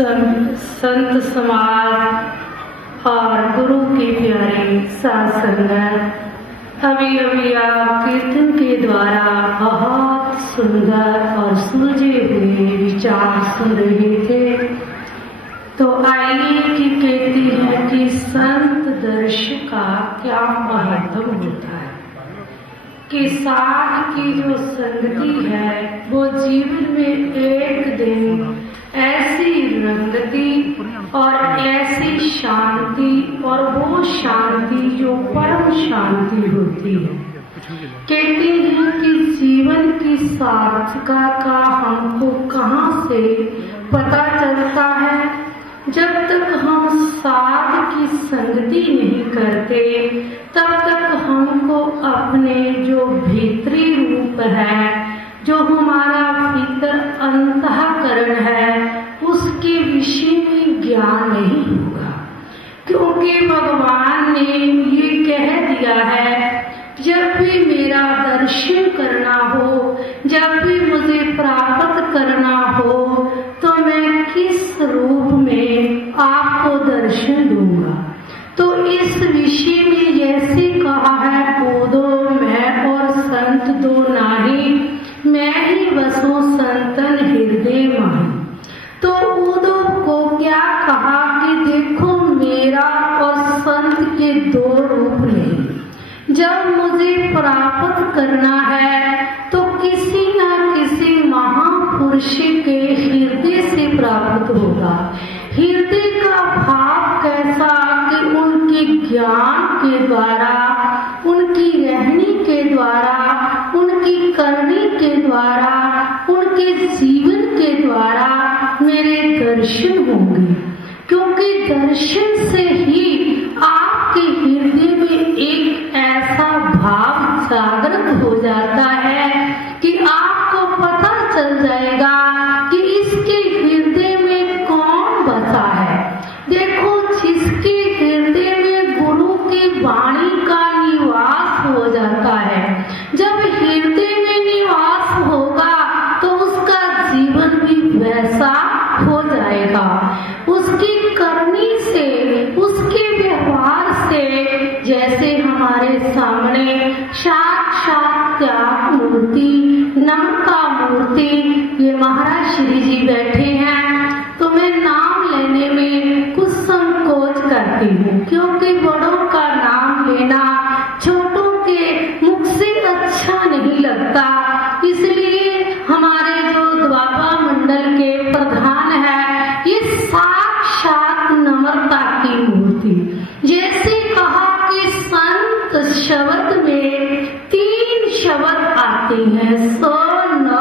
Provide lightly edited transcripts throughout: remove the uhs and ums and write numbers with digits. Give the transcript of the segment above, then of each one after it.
संत समाज और गुरु के प्यारे साथ संगत, अभी अभी आप कीर्तन के द्वारा बहुत सुंदर और सुलझे हुए विचार सुन रहे थे। तो आइए कि कहती है कि संत दर्श का क्या महत्व होता है, कि साथ की जो संगति है वो जीवन में एक दिन ऐसी रंगती और ऐसी शांति, और वो शांति जो परम शांति होती है। कहते हैं कि जीवन की सार्थकता का हमको कहाँ से पता चलता है, जब तक हम साध की संगति नहीं करते तब तक हमको अपने जो भीतरी रूप है, जो हमारा भीतर अंतःकरण है, उसके विषय में ज्ञान नहीं होगा। क्योंकि भगवान ने ये कह दिया है, जब भी मेरा दर्शन करना हो, जब भी मुझे प्राप्त करना हो, तो मैं किस रूप में आपको दर्शन दूंगा। तो इस विषय में जैसे कहा है, कूदो मैं और संत दो नाही, मैं ही बसो संतन हृदय माही। तो उद्धव को क्या कहा कि देखो मेरा और संत के दो रूप नहीं। जब मुझे प्राप्त करना है तो किसी न किसी महापुरुष के हृदय से प्राप्त होगा। हृदय का भाव कैसा कि उनके ज्ञान के द्वारा, उनकी रहनी के द्वारा, उनकी करनी के द्वारा, उनके जीवन के द्वारा मेरे दर्शन होंगे। क्योंकि दर्शन से ही आपके हृदय में एक ऐसा भाव जागृत हो जाता है कि आपको पता चल जाएगा कि इसके हृदय में कौन बसा है। देखो, जिसके हृदय में गुरु की वाणी का निवास हो जाता है, जब हृदय में निवास होगा तो उसका जीवन भी वैसा हो जाएगा। उसकी करनी से, उसके व्यवहार से, जैसे हमारे सामने साक्षात त्याग मूर्ति, नमता मूर्ति ये महाराज श्री जी बैठे हैं, तो मैं नाम लेने में कुछ संकोच करती हूँ, क्योंकि बड़ों का नाम लेना छोटों के मुख से अच्छा नहीं लगता। इसलिए हमारे जो द्वापा मंडल के प्रधान है, ये साक्षात नम्रता की मूर्ति। जैसे कहा कि संत शब्द में 3 शब्द आते हैं, सो न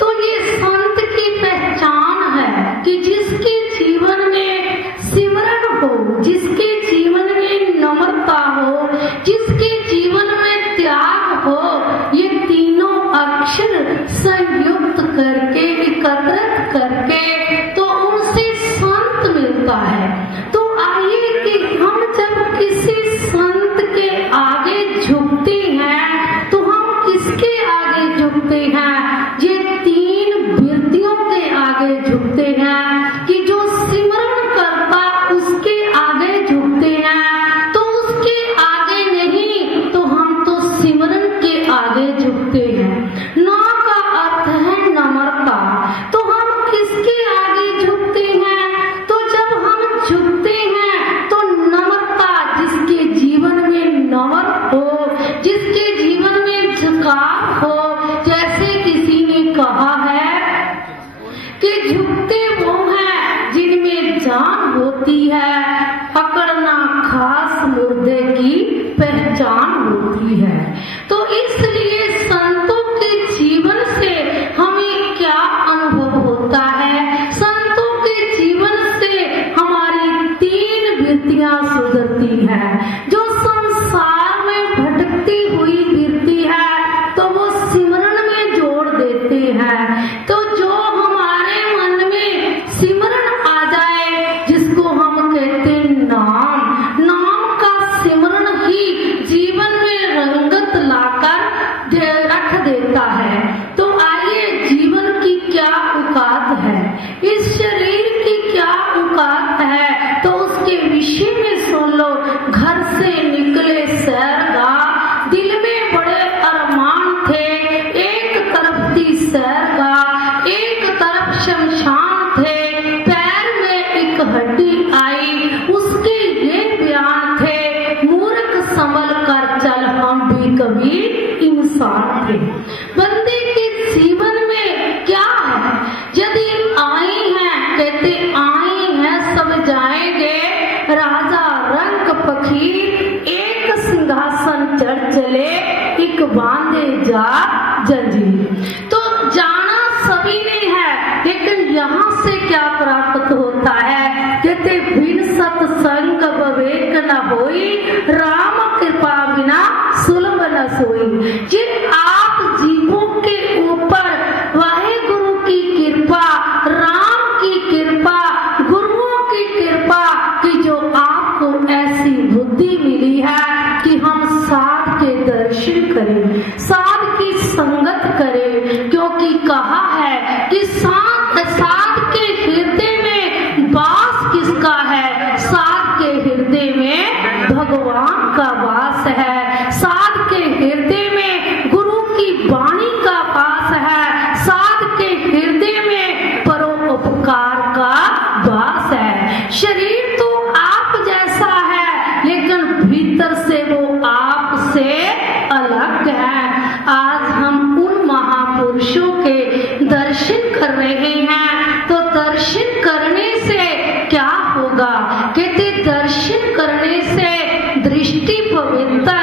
तो ये संत की पहचान है कि जिसके जीवन में सिमरन हो, जिसके जीवन में नम्रता हो, जिसके जीवन में त्याग हो, ये तीनों अक्षर संयुक्त करके, एकत्रित करके तो उनसे संत मिलता है। तो आइए कि हम जब किसी संत के आगे झुकते हैं तो हम किसके आगे झुकते हैं? ये 3 वृत्तियों के आगे झुकते हैं कि जो सिमरन करता उसके आगे झुकते हैं। तो उसके आगे नहीं, तो हम तो सिमरन के आगे झुकते हैं। न का अर्थ है नम्रता। तो हम किसके आगे झुकते हैं? तो जब हम झुकते हैं तो नम्रता, जिसके जीवन में नम्र हो, जिसके जीवन में झुकाव हो, जैसे किसी ने कहा है कि झुकते वो हैं जिनमें जान होती है, अकड़ना खास मुर्दे की पहचान होती है। तो इसलिए संतों के जीवन से हमें क्या अनुभव होता है? संतों के जीवन से हमारी 3 वृत्तियां सुधरती हैं। जो संसार में भटकती हुई वृत्ति है तो वो सिमरन में जोड़ देते हैं। तो जो हमारे मन में सिमरन आ जाए, जिसको हम कहते हैं नाम, नाम का सिमरन सैरगा, दिल में बड़े अरमान थे। एक तरफ थी सैरगा, एक तरफ शमशान थे। पैर में एक हड्डी आई, उसके ये बयान थे, मूर्ख संभल कर चल, हम भी कभी इंसान थे। बंदे के जीवन में क्या है? यदि आई हैं, कहते आई हैं सब जाएंगे, राजा रंग फकीर एक सिंहासन चढ़ चले, एक बांधे जा जंजीर। तो जाना सभी ने है, लेकिन यहाँ से क्या प्राप्त होता है? कहते बिन सत्संग विवेक न होई, राम कृपा बिना सुलभ न सोई। जिन आप जीवों के ऊपर वाहेगुरु की कृपा, राम की कृपा, गुरुओं की कृपा कि जो आपको ऐसी बुद्धि मिली है कि हम साध के दर्शन करें, साध की संगत करें, क्योंकि कहा है कि साध के हृदय में वास किसका है? साध के हृदय में भगवान का वास है, साध के हृदय में गुरु की वाणी का वास है, साध के हृदय में परोपकार का वास है। शरीर तो आप जैसा है, लेकिन भीतर से वो आपसे अलग है। आज हम उन महापुरुषों के दर्शन कर रहे हैं, तो दर्शन करने से क्या होगा? कहते दर्शन करने से दृष्टि पवित्र,